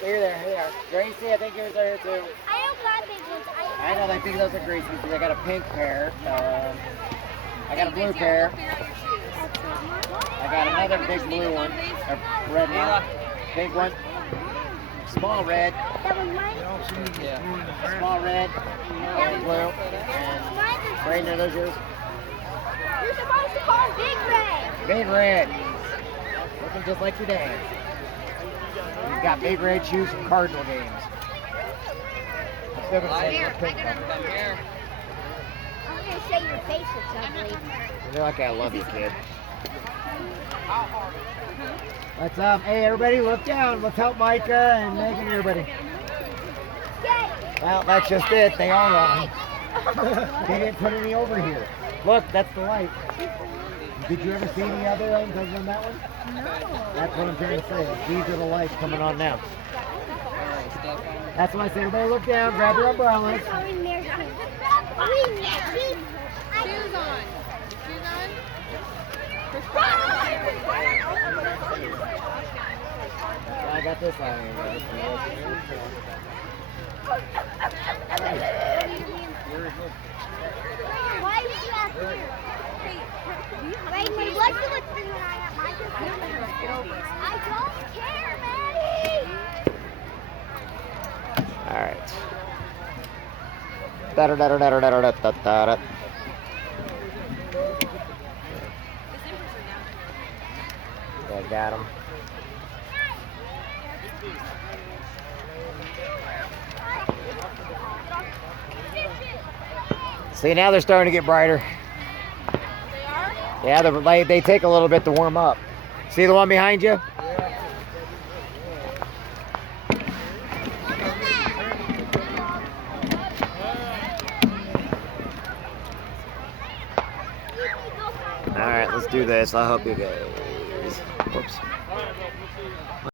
Here they are. Here they are. Gracie, I think yours are here too. I don't got big ones. I know they think those are Gracie's because I got a pink pair. I got a blue pair. I got another big blue one. A red one. Pink one. Small red. That was mine. Yeah. Small red. And blue. And Brayden, are those yours? You're supposed to call Big Red. Big red. Looking just like your dad. He's got big red shoes from Cardinal games. I'm still gonna say it's a pink one. I'm going to say your face is ugly. You're like, I love you, kid. What's up? Hey, everybody, look down. Let's help Micah and Megan, everybody. Well, that's just it. They are on. They didn't put any over here. Look, that's the light. Did you ever see any other ones other than that one? No. That's what I'm trying to say. These are the lights coming on now. That's why I say, everybody look down, grab your umbrellas. Shoes on. Shoes on. I got this on here, guys. Why did you ask me? Wait, what do you think when I have my I don't care, Maddie! All right. Da-da-da-da-da-da-da-da-da. I got him. See, now they're starting to get brighter. Yeah, they take a little bit to warm up. See the one behind you? All right, let's do this. I'll help you guys. Whoops.